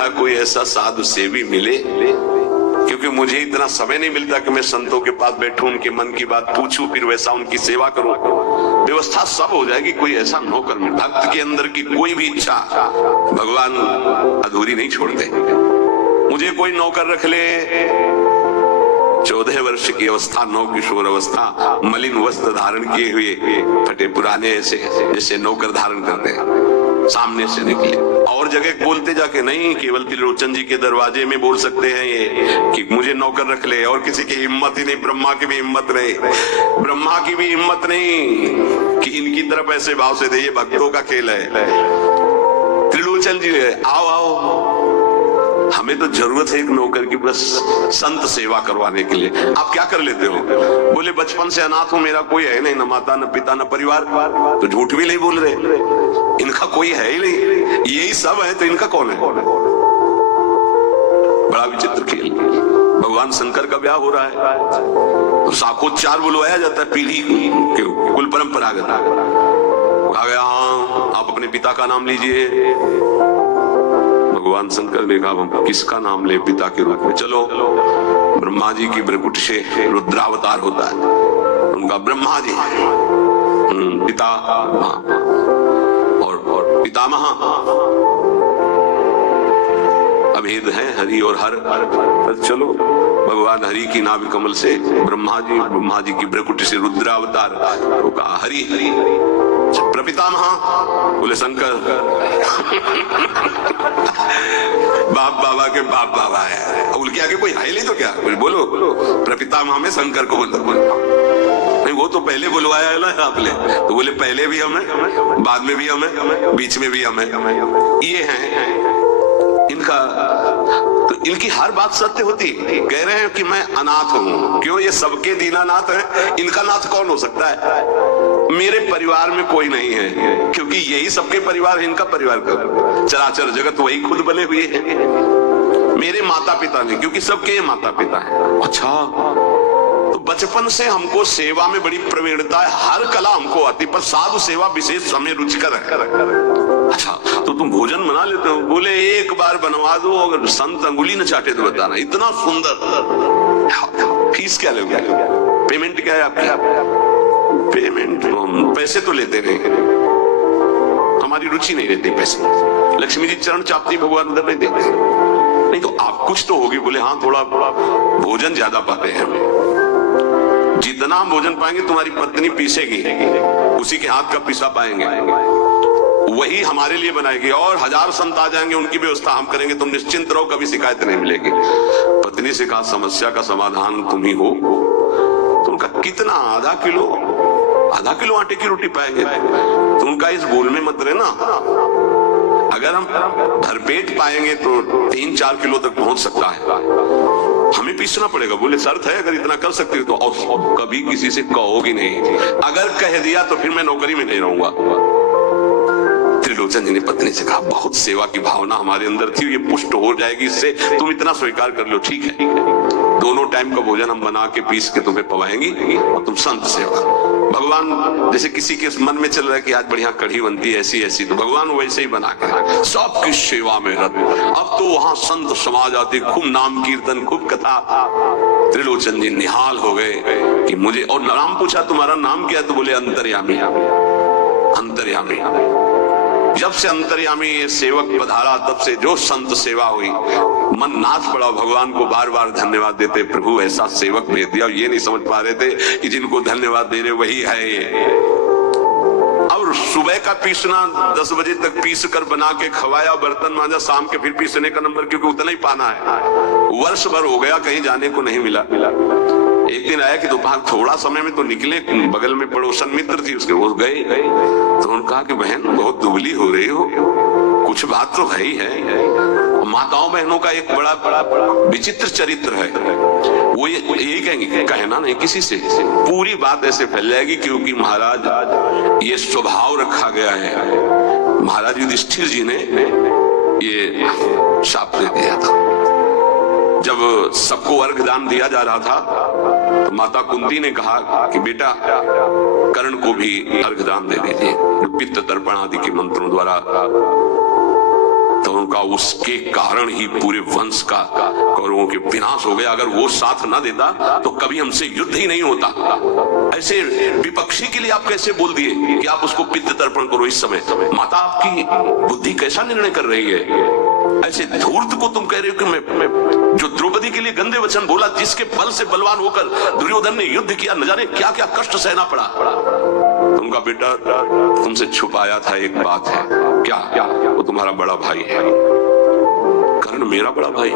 समझा कोई ऐसा साधु सेवी मिले, क्योंकि मुझे इतना समय नहीं मिलता कि मैं संतों के पास बैठूं, उनके मन की बात पूछूं, फिर वैसा उनकी सेवा करूं। व्यवस्था सब हो जाएगी, कोई ऐसा नौकर मिले। भक्त के अंदर की कोई भी इच्छा भगवान अधूरी नहीं छोड़ते। मुझे कोई नौकर रख ले, 14 वर्ष की अवस्था, नौ किशोर अवस्था, मलिन वस्त्र धारण किए हुए, फटे पुराने, ऐसे जैसे नौकर धारण करते हैं, सामने से निकले। और जगह बोलते जाके नहीं, केवल त्रिलोचन जी के दरवाजे में बोल सकते हैं ये कि मुझे नौकर रख ले। और किसी की हिम्मत ही नहीं, ब्रह्मा की भी हिम्मत नहीं, ब्रह्मा की भी हिम्मत नहीं कि इनकी तरफ ऐसे भाव से दे। ये भक्तों का खेल है। त्रिलोचन जी आओ आओ, हमें तो जरूरत है एक नौकर की, बस संत सेवा करवाने के लिए। आप क्या कर लेते हो? बोले बचपन से अनाथ हूं, मेरा कोई है नहीं, न माता न पिता न परिवार। तो झूठ भी नहीं बोल रहे, इनका कोई है ही नहीं, यही सब है, तो इनका कौन है? बड़ा विचित्र खेल। भगवान शंकर का ब्याह हो रहा है तो शाखोच्चार बुलवाया जाता है, पीढ़ी कुल परंपरागत। आ गया, आप अपने पिता का नाम लीजिए। भगवान शंकर ने कहा हम किसका नाम ले पिता के रूप में? चलो, ब्रह्मा जी की भ्रकुट से रुद्रावतार होता है, उनका ब्रह्मा जी पिता और पितामह अभेद है, हरि और हर। चलो, भगवान हरि की नाभि कमल से ब्रह्मा जी की भ्रकुट से रुद्रावतार, वो कहा हरि हरि। प्रपितामह बोले शंकर। बाप बाबा के बाप बाबा है, उनके आगे कोई है नहीं तो क्या? बोलो प्रपितामह में शंकर को बोल। नहीं, वो तो पहले बुलवाया है ना आपने। तो बोले पहले भी हमें, बाद में भी हमें, बीच में भी हमें। ये हैं इनका, तो इनकी हर बात सत्य होती। कह रहे हैं कि मैं अनाथ हूं, क्यों? ये सबके दीनानाथ है, इनका नाथ कौन हो सकता है? मेरे परिवार में कोई नहीं है, क्योंकि यही सबके परिवार है, इनका परिवार का चराचर जगत वही खुद बने हुए हैं। मेरे माता पिता नहीं, क्योंकि सबके माता पिता है। अच्छा, तो बचपन से हमको सेवा में बड़ी प्रवीणता है, हर कला हमको आती, पर साधु सेवा विशेष हमें रुचिकर है। अच्छा, तो तुम भोजन बना लेते हो? बोले एक बार बनवा दो, अगर संत अंगुली न चाटे तो बताना। इतना सुंदर। फीस क्या लोगे? पेमेंट क्या है आपकी? पेमेंट हम पैसे तो लेते नहीं, हमारी रुचि नहीं रहती पैसे। लक्ष्मी जी चरण चापती, भगवान उधर नहीं देते। नहीं तो आप कुछ तो होगी। बोले हाँ, थोड़ा भोजन ज्यादा पाते हैं हम। जितना हम भोजन पाएंगे तुम्हारी पत्नी पीसेगी, उसी के हाथ का पीसा पाएंगे, वही हमारे लिए बनाएगी। और 1000 संत आ जाएंगे, उनकी व्यवस्था हम करेंगे, तुम निश्चिंत रहो, कभी शिकायत नहीं मिलेगी। पत्नी से कहा समस्या का समाधान तुम ही हो। तो उनका कितना? आधा किलो आटे की रोटी पाएंगे। तो उनका इस बोल में मत रहना, अगर हम भरपेट पाएंगे तो 3-4 किलो तक पहुंच सकता है, हमें पीसना पड़ेगा। बोले शर्त है, अगर इतना कर सकते हो तो। और कभी किसी से कहोगी नहीं, अगर कह दिया तो फिर मैं नौकरी में नहीं रहूंगा। त्रिलोचन जी ने पत्नी से कहा बहुत सेवा की भावना हमारे अंदर थी, ये पुष्ट हो जाएगी इससे, तुम इतना स्वीकार कर लो। ठीक है, दोनों टाइम का भोजन हम बना के पीस के तुम्हें पवाएंगी, और तुम संत सेवा। भगवान जैसे किसी के मन में चल रहा है कि आज बढ़िया कढ़ी बनती है ऐसी ऐसी, तो भगवान वैसे ही बना के सबकी सेवा में रत। अब तो वहां संत समाज आते, खूब नाम कीर्तन, खूब कथा। त्रिलोचन जी निहाल हो गए कि मुझे, और नाम पूछा तुम्हारा नाम क्या है? तो बोले अंतर्यामी। अंतर्यामी। जब से अंतर्यामी ये सेवक पधारा, तब से जो संत सेवा हुई, मन नाच पड़ा। भगवान को बार बार धन्यवाद देते, प्रभु ऐसा सेवक भेज दिया। ये नहीं समझ पा रहे थे कि जिनको धन्यवाद दे रहे वही है ये। और सुबह का पीसना 10 बजे तक पीस कर बना के खवाया, बर्तन मांजा, शाम के फिर पीसने का नंबर, क्योंकि उतना ही पाना है। वर्ष भर हो गया, कहीं जाने को नहीं मिला। एक दिन आया कि दोपहर थोड़ा समय में तो निकले, बगल में पड़ोसन मित्र थी उसके, वो गए। तो उन्होंने कहा कि बहन बहुत दुबली हो रही हो, कुछ बात तो है ही है। माताओं बहनों का एक बड़ा विचित्र चरित्र है। वो यही कहेंगे, कहना नहीं किसी से, पूरी बात ऐसे फैल जाएगी, क्योंकि महाराज ये स्वभाव रखा गया है। महाराज युधिष्ठिर जी ने ये शाप दे दिया था। जब सबको अर्घ दान दिया जा रहा था, तो माता कुंती ने कहा कि बेटा कर्ण को भी अर्घ दान दे दीजिए, पित्त तर्पण आदि के मंत्रों द्वारा। तो तो उनका उसके कारण ही पूरे वंश का कौरवों के विनाश हो गया। अगर वो साथ ना देता तो कभी हमसे युद्ध ही नहीं होता। ऐसे विपक्षी के लिए आप कैसे बोल दिए कि आप उसको पित्त तर्पण करो इस समय? माता आपकी बुद्धि कैसा निर्णय कर रही है? ऐसे धूर्त को तुम कह रहे हो कि मैं जो द्रौपदी के लिए गंदे वचन बोला, जिसके बल से बलवान होकर दुर्योधन ने युद्ध किया, न जाने क्या क्या कष्ट सहना पड़ा। तुमका बेटा तुमसे छुपाया था एक बात है। क्या? वो तुम्हारा बड़ा भाई है। कर्ण मेरा बड़ा भाई।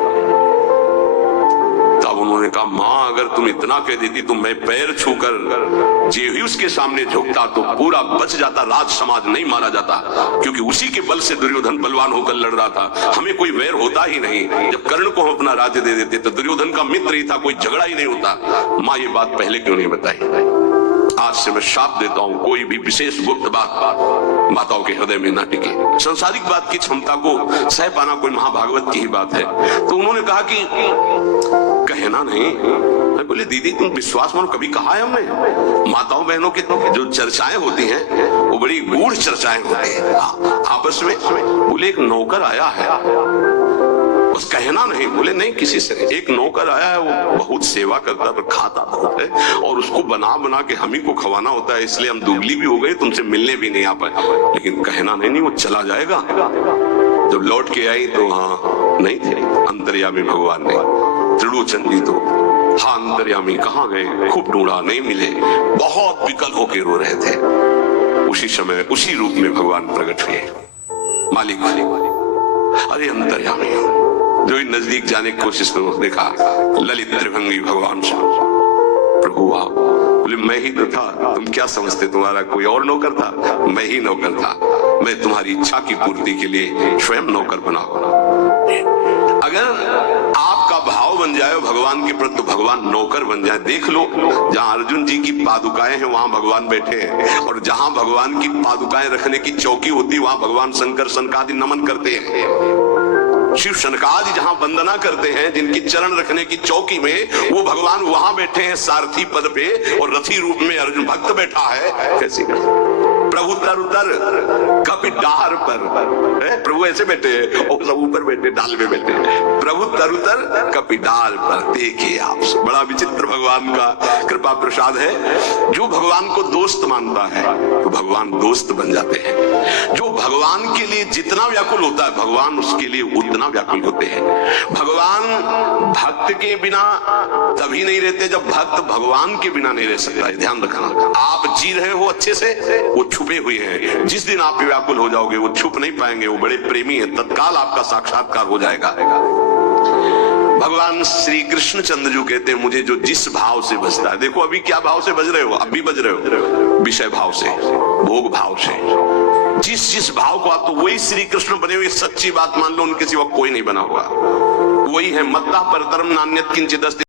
तब उन्होंने कहा, मां अगर तुम इतना कह देती तो मैं पैर छूकर जे ही उसके सामने झुकता तो पूरा बच जाता, राज समाज नहीं मारा जाता, क्योंकि उसी के बल से दुर्योधन बलवान होकर लड़ रहा था। हमें कोई वैर होता ही नहीं। जब कर्ण को हम अपना राज्य दे देते तो दुर्योधन का मित्र ही था, कोई झगड़ा ही नहीं होता। मां ये बात पहले क्यों नहीं बताई? आज से मैं शाप देता हूं, कोई भी विशेष गुप्त बात माताओं के हृदय में ना टिके। संसारिक बात की क्षमता को सह पाना कोई महाभागवत की ही बात है। तो उन्होंने कहा कि कहना नहीं। मैं बोले दीदी तुम विश्वास मानो, कभी कहा है हमने? माताओं बहनों की जो चर्चाएं होती हैं वो बड़ी गूढ़ चर्चाएं होती हैं आपस में। बोले एक नौकर आया है, बस कहना नहीं। बोले नहीं, किसी से एक नौकर आया है, वो बहुत सेवा करता है, खाता बहुत है, और उसको बना बना के हम ही को खवाना होता है, इसलिए हम दुबली भी हो गए, तुमसे मिलने भी नहीं आ पाए। लेकिन कहना नहीं, वो चला जाएगा। जब लौट के आई तो हाँ नहीं थे, अंतर्यामी भगवान ने। त्रिलोचन जी तो हाँ अंतर्यामी कहाँ गए? खूब ढूंढा, नहीं मिले, बहुत विकल होके रो रहे थे। उसी समय उसी रूप में भगवान प्रकट हुए। मालिक अरे अंतर्यामी, जो नजदीक जाने की कोशिश करो, देखा ललित त्रिभंगी भगवान से। प्रभु आप बोले मैं ही तो था, तुम क्या समझते तुम्हारा कोई और नौकर था? मैं ही नौकर था। मैं तुम्हारी इच्छा की पूर्ति के लिए स्वयं नौकर बना हुआ। अगर आपका भाव बन जाए भगवान के प्रति, तो भगवान नौकर बन जाए। देख लो, जहां अर्जुन जी की पादुकाएं हैं वहां भगवान बैठे हैं, और जहां भगवान की पादुकाएं रखने की चौकी होती वहां भगवान शंकर सनकादि नमन करते हैं। शिव शनकादि जहां वंदना करते हैं, जिनकी चरण रखने की चौकी में, वो भगवान वहां बैठे हैं सारथी पद पे, और रथी रूप में अर्जुन भक्त बैठा है। कैसी प्रभु तर उतर कपि डार पर, प्रभु ऐसे बैठे हैं और सब ऊपर बैठे, डाल में बैठे। प्रभु तर उतर कपि डाल पर। देखिए आप, बड़ा विचित्र भगवान का कृपा प्रसाद है। जो भगवान को दोस्त मानता है तो भगवान दोस्त बन जाते हैं। जो भगवान के लिए जितना व्याकुल होता है, भगवान उसके लिए उतना व्याकुल होते हैं। भगवान भक्त के बिना तभी नहीं रहते जब भक्त भगवान के बिना नहीं रह सकता है। ध्यान रखना, आप जी रहे हो अच्छे से, वो छुपे हुए हैं। जिस दिन आप व्याकुल हो जाओगे वो छुप नहीं पाएंगे, वो बड़े प्रेमी है, तत्काल आपका साक्षात्कार हो जाएगा। भगवान श्री कृष्ण चंद्र जी कहते हैं, मुझे जो जिस भाव से बजता है। देखो अभी क्या भाव से बज रहे हो? अभी बज रहे हो विषय भाव से, भोग भाव से। जिस भाव को आप, तो वही श्री कृष्ण बने हुए। सच्ची बात मान लो, उनके सिवा कोई नहीं बना हुआ। वही है, मत्ता परतरम नान्यत किंचित अस्ति।